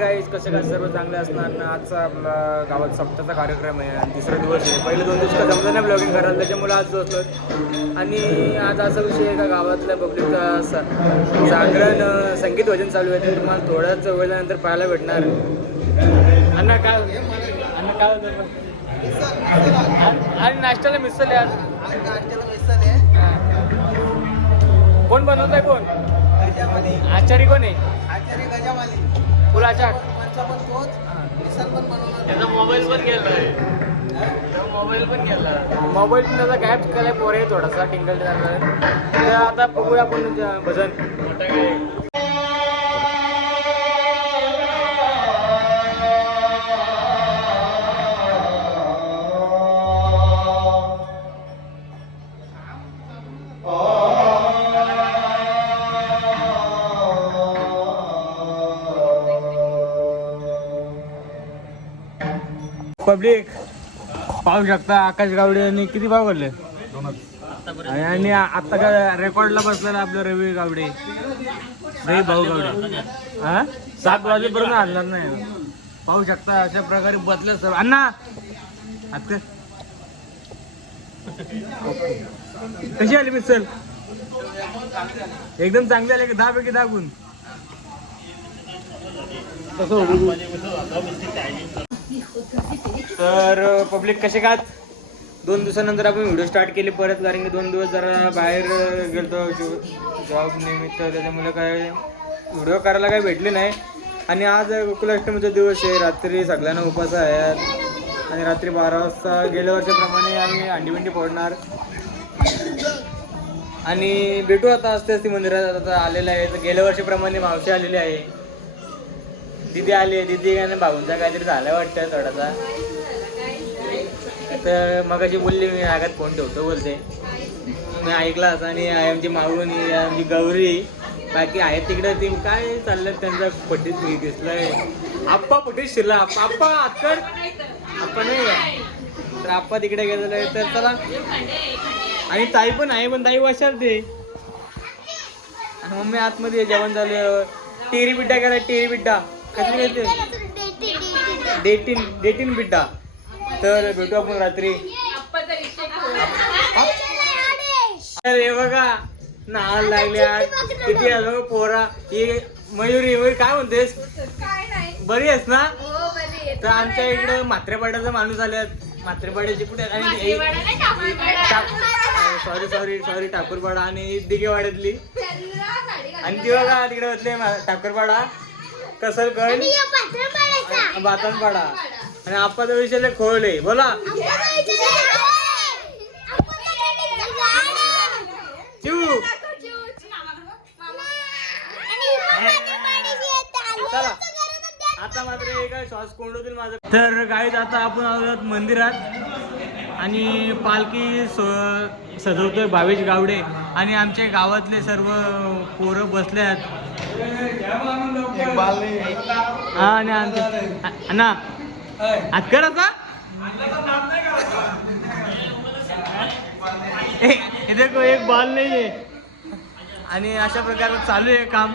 Guys कसे काय सर्व चांगले असणार ना. आजचा आपला गावात सप्ताहाचा कार्यक्रम आहे आणि तिसरा दिवस आहे. पहिले 2 दिवस का जमलं नाही ब्लॉगिंग करायला, त्याच्यामुळे आज बसलो. आणि आज असा विषय आहे का गावातल्या पब्लिकचा जागरण संगीत भजन चालू आहे. ते तुम्हाला थोड्याच वेळानंतर पाहायला भेटणार. अण्णा काय होतं आणि नाश्त्याला मिसळ आहे. कोण बनवत आहे? कोण आचारी? कोण आहे आचारी? फुलाच्या मोबाईल पण गेला. मोबाईल पण त्याचा गॅप केलाय पोरे थोडासा टिंगल तर आता बघूया आपण भजन. पब्लिक पाहू शकता आकाश गावडे यांनी किती भाव भरले आणि आता काय रेकॉर्डला बसलेला आपलं रवी गावडे, भाऊ गावडे. 7 वाजेपर्यंत आणणार नाही. पाहू शकता अशा प्रकारे बसले सर. अण्णा आता कशी आली मिसळ? एकदम चांगली आली. 10 पैकी 10 गुण. तर पब्लिक कसे काय 2 दिवसानंतर आपण व्हिडिओ स्टार्ट केले परत, कारण की 2 दिवस जरा बाहेर गेलतो जॉब निमित्त, त्याच्यामुळे काय व्हिडिओ करायला काही भेटले नाही. आणि आज गोकुलाष्टमीचा दिवस आहे. रात्री सगळ्यांना उपास आहेत आणि रात्री 12 वाजता गेल्या वर्षाप्रमाणे आम्ही अंडी फोडणार आणि भेटू आता असते मंदिरात. आता आलेलं आहे तर गेल्या वर्षीप्रमाणे मावशी आलेली आहे, दिदी आली आहे. दिदी आणि भाऊंचा काहीतरी झालं वाटतं थोडासा, तर मग अशी बोलली मी आगात फोन ठेवतो बोलते. मी ऐकला असं. आणि आमची माऊनी आमची गौरी बाकी आहेत तिकडे. ती काय चाललं त्यांचा पट्टीत दिसलाय. आप्पा पट्टीत शिरला. आप्पा आत्तर आप्पा नाही तर आप्पा तिकडे गेलेलं आहे. तर चला. आणि ताई पण आहे, पण ताई वाशाल ते. आणि मम्मी आतमध्ये जेवण झालं. टेरी बिड्डा केला. टेरी बिड्डा कसली घेतली? डेटीन बिड्डा. तर भेटू आपण रात्री. अरे बघा नाल लागल्या किती पोरा. ही मयुरी काय म्हणतेस? बरी आहेस ना? तर आमच्या इकडं म्हात्रेपाड्याचा माणूस आल्यात. म्हात्रेपाड्याची कुठे? सॉरी ठाकूरपाडा आणि दिगेवाड्यातली. आणि ती बघा तिकडे बसले ठाकूरपाडा, कसलगड, बातनपाडा. आणि आप्पाचा विषय खोळले. बोला चला आता मात्र काय श्वास कोंडवतील माझं. तर गाईज आता आपण आहोत मंदिरात आणि पालखी सजवतोय भावेश गावडे. आणि आमच्या गावातले सर्व पोरं बसले आहेत. हा आणि आमच्या ना आज करायचा देखो एक बाल नाही आहे. आणि अशा प्रकारे चालू आहे काम.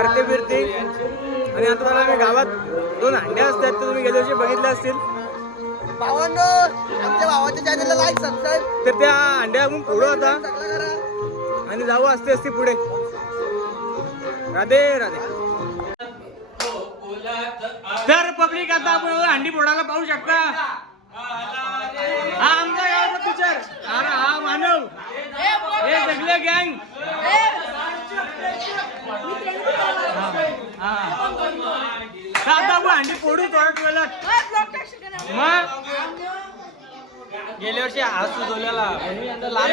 आरती बिरती. आणि आता मला मी गावात 2 अंड्या असतात तर तुम्ही गेल्या वर्षी बघितल्या असतील. भावांनो आमच्या भावाच्या चॅनलला लाईक सबस्क्राईब. तर त्या अंड्या आपण पुढं होता आणि जाऊ असते असते पुढे. राधे राधे. तर पब्लिक आता आपण अंडी फोडायला पाहू शकता. हा आमच्या गावाचा टीचर. अरे हा मग गेल्या वर्षी हात सुचवलेला म्हणून यंदा लांब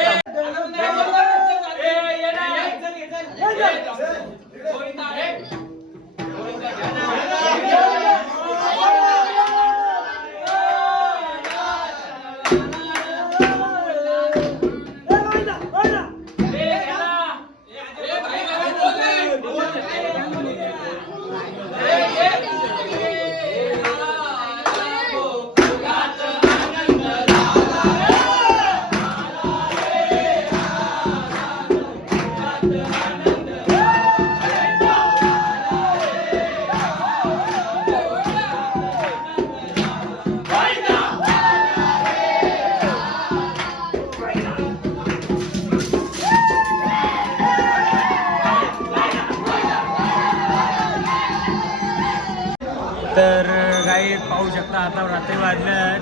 तर काही पाहू शकता आता रात्री वाजल्यात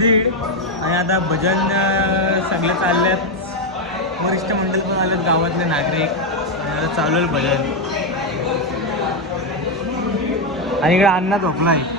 1:30 आणि आता भजन सगळे चालल्यात. वरिष्ठ मंडळ पण आलेत, गावातले नागरिक. आणि आता चालू आहे भजन. आणि इकडे अण्णा झोपला आहे.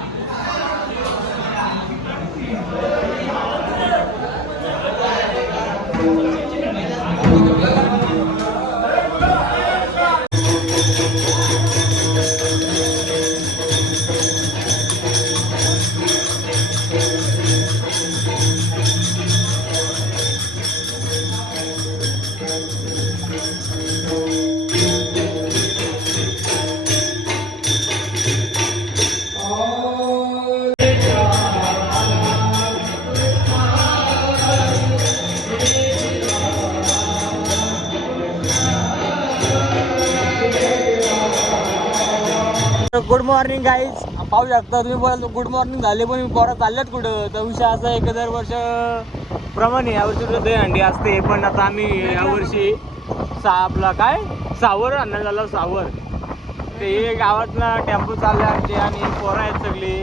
Good morning guys. पाहू शकता तुम्ही. बोला गुड मॉर्निंग झाले पण पोरं चालल्यात कुठं. तर विषय असा आहे की दरवर्ष प्रमाणे यावर्षी दहीहंडी असते. पण आता आम्ही यावर्षी आपला काय सावर आणण्यात झाला. सावर ते गावातनं टेम्पो चालले आमचे आणि पोरं आहेत सगळी.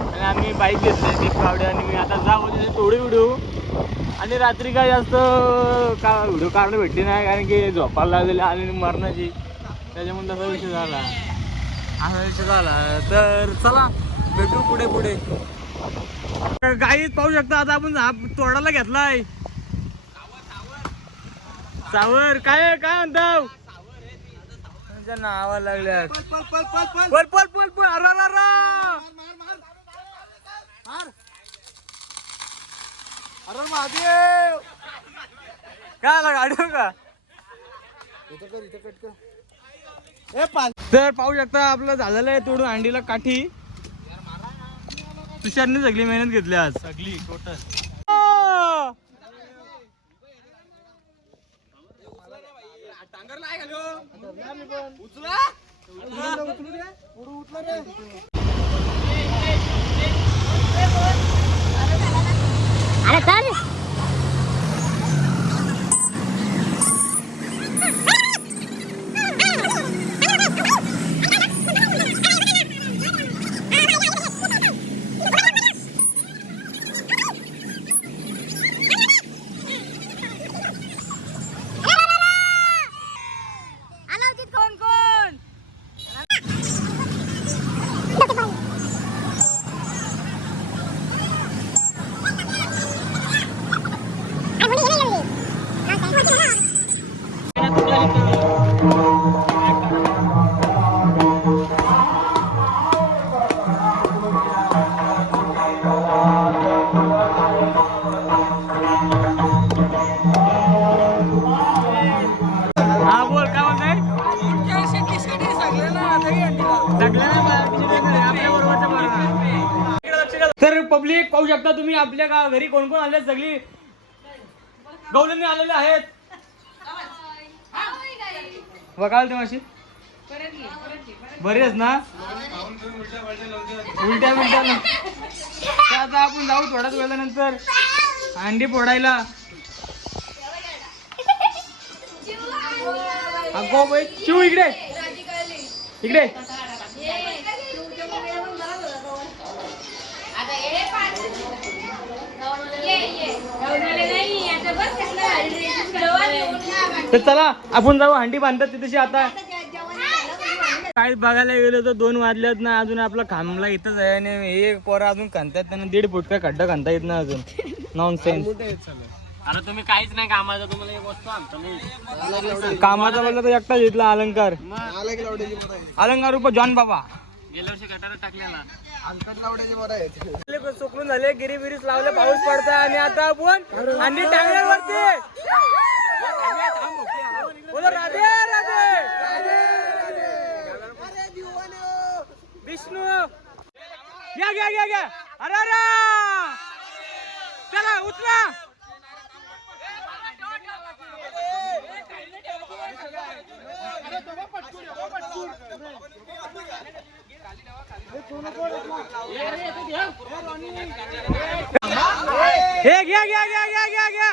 आणि आम्ही बाईक घेतले दीप गावडे आणि मी आता जाऊ थोडी व्हिडिओ. आणि रात्री काय जास्त का व्हिडिओ काढणं भेटली नाही कारण की झोपायला लागलेली आणि मरणाची. त्याच्यामुळे तसा विषय झाला. असा विषय झाला. तर चला भेटू पुढे पुढे. गाईच पाहू शकता आता आपण तोडायला घेतलाय. सावर काय काय म्हणताव नावा लागल्या. पल पल पल पल. अरे महादेव काय आला गाडी का. तर पाहू शकता आपलं झालेलं आहे तोडून अंडीला काठी. तुषारने सगळी मेहनत घेतली आज सगळी टोटल. अरे चल तर पब्लिक पाहू शकता तुम्ही आपल्या घरी कोण कोण आले. सगळी गवळणी आलेले आहेत. वकाल तेव्हाशी बरेच ना उलट्या मिलट्या ना. आता आपण जाऊ थोड्याच वेळानंतर अंडी फोडायला. अगो बाई चिव इकडे इकडे. तर चला आपण जाऊ हंडी बांधतात तिथे आता. काय बघायला गेलो तर 2 वाजल्यात ना, अजून आपला खांबला इथंच आहे आणि हे पोरं अजून खणतात, त्यांना 1.5 फूट काय खड्डा खणता येत ना अजून. नॉनसेन्स. अरे तुम्ही काहीच नाही कामाचं, तुम्हाला एक वस्तू आणतो मी. कामाचा बोलला तर एकटाच घेतला अलंकार. अलंकार रुपये जॉन बाबा गेल्या वर्षी गटारात टाकलेला. चुकून झाले, गिरी बिरीस लावले, पाऊस पडता आणि आता आपण आणि टांगल्यावरती बोलो राधे राधे विष्णू. घ्या घ्या घ्या घ्या. अरे अरे चला उचला. हे घ्या घ्या घ्या घ्या घ्या घ्या.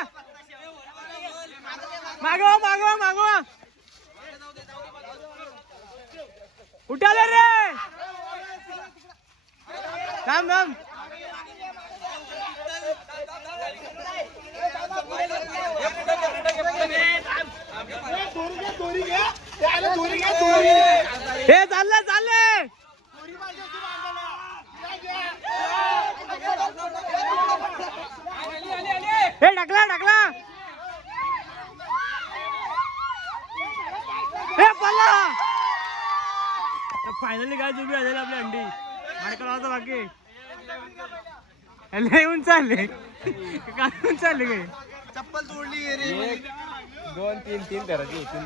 मागवा मागवा मागवा. उठाले रे. थांब थांब. हे चालले चालले. हे टाकला टाकला. हे पल्ला. फायनली काय उभी झालेली आपली अंडी माडकला होता बाकी. येऊन चालले काय येऊन चालले काय. चप्पल तोडली. 2 3 3 करायची 3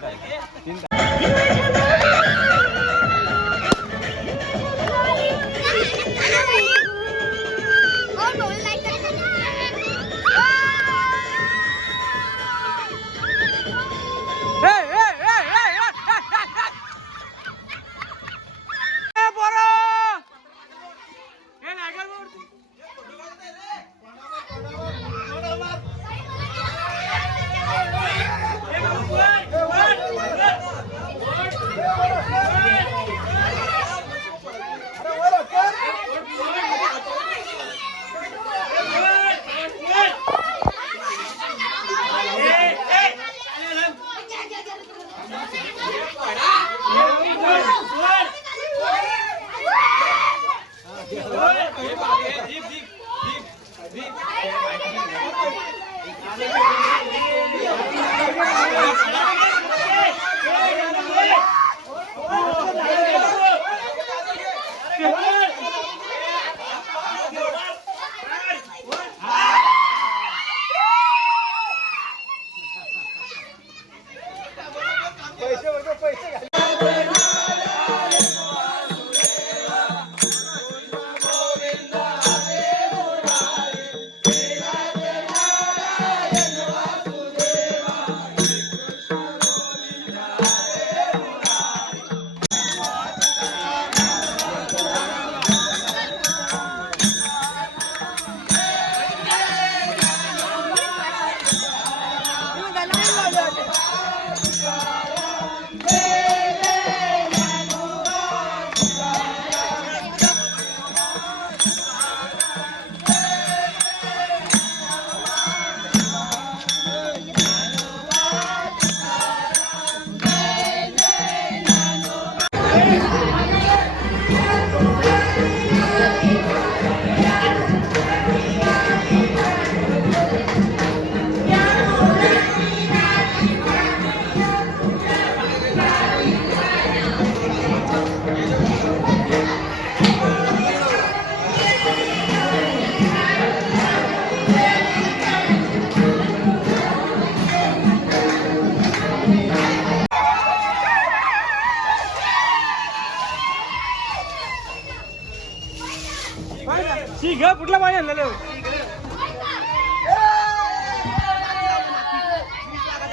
ठीक आहे. कुठला पाणी आणलेलं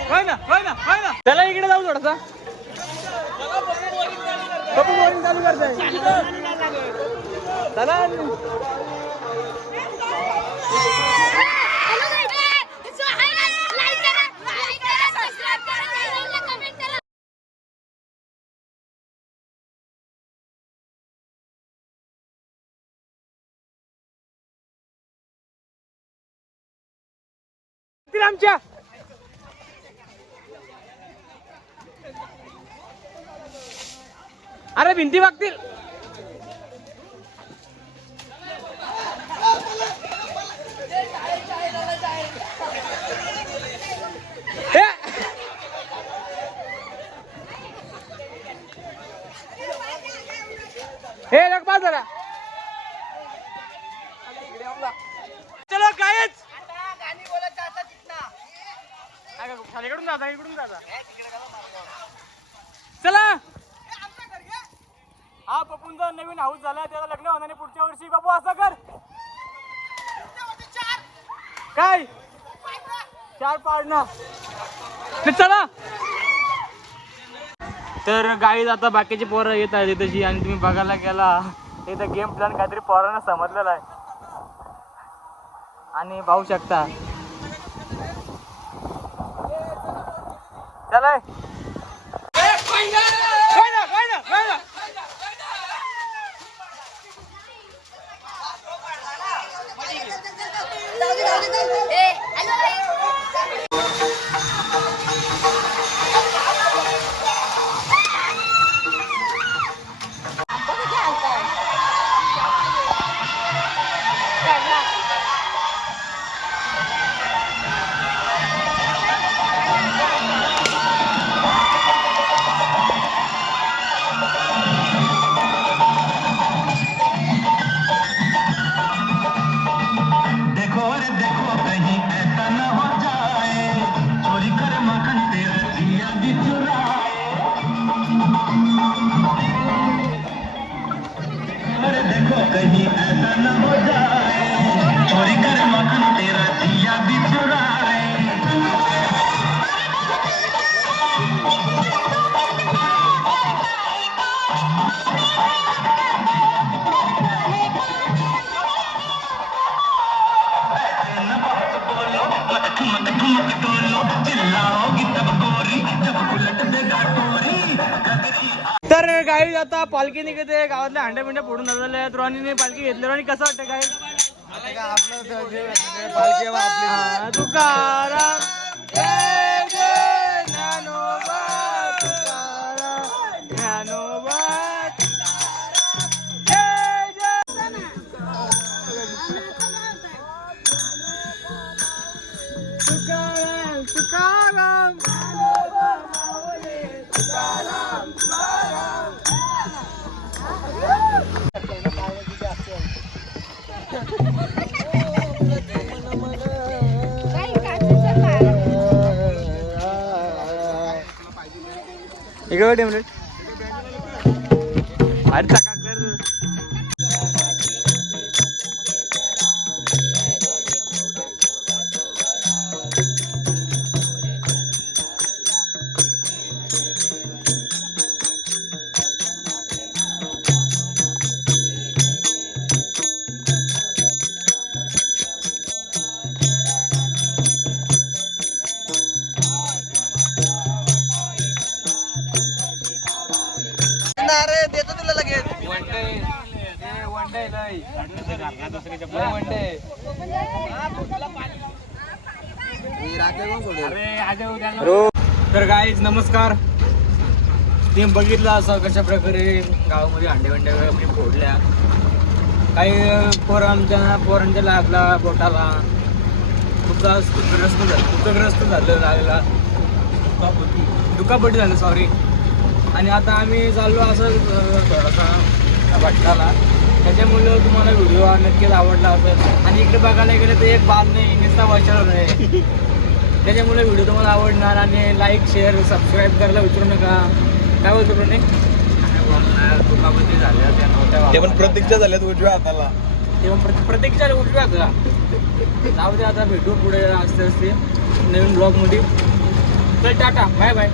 होय ना होय ना होय ना. त्याला इकडे जाऊ थोडासा. बोरिंग चालू करताय चला. आमच्या अरे भिंती वागतील. हे लग पा जरा. चलो कायच इकडून जाता इकडून जाता. चला. हा पप्पूंचा नवीन हाऊस झाला त्याला लग्न होणार नाही पुढच्या वर्षी. बापू असं कर काय 4 पाडणं. चला. तर गाईज आता बाकीची पोरं येत आहेत तशी आणि तुम्ही बघायला गेला इथं गेम प्लॅन काहीतरी पोरांना समजलेला आहे आणि पाहू शकता. चला तर गाडी आता पालखी निघते गावातल्या हांड्या बिंड्या फोडून झालेल्या आहेत. रोनीने पालखी घेतली. रोनी कसं वाटतं काय तुकाराम जय जय ज्ञानोबा तुकाराम ज्ञानोबा जय जय तुकाराम तुकाराम तुकाराम इकडे टेम्पलेट अरे चका कर. देतो तुला लगेच. तर गाईज नमस्कार. तुम्ही बघितलं असं कशा प्रकारे गावामध्ये अंडे आम्ही फोडल्या. काही पोरांच्या लागला पोटाला दुःखग्रस्त झालं लागला दुखापटी झालं सॉरी. आणि आता आम्ही चाललो असं थोडासा भटकाला. त्याच्यामुळे तुम्हाला व्हिडिओ नक्कीच आवडला असेल. आणि इकडे बघायला गेलं तर एक बाल नाही नुसता वचळ नाही. त्याच्यामुळे व्हिडिओ तुम्हाला आवडणार. आणि लाईक शेअर सबस्क्राईब करायला विसरू नका. काय बोलतो नाही दुखापती झाल्या त्या नव्हत्या ते पण प्रतीक्षा झाल्यात उजव्या हाताला. ते पण प्रतीक्षा उजव्या हाताला. जाऊ दे आता भेटू पुढे असते नवीन ब्लॉगमध्ये. तर टाटा बाय बाय.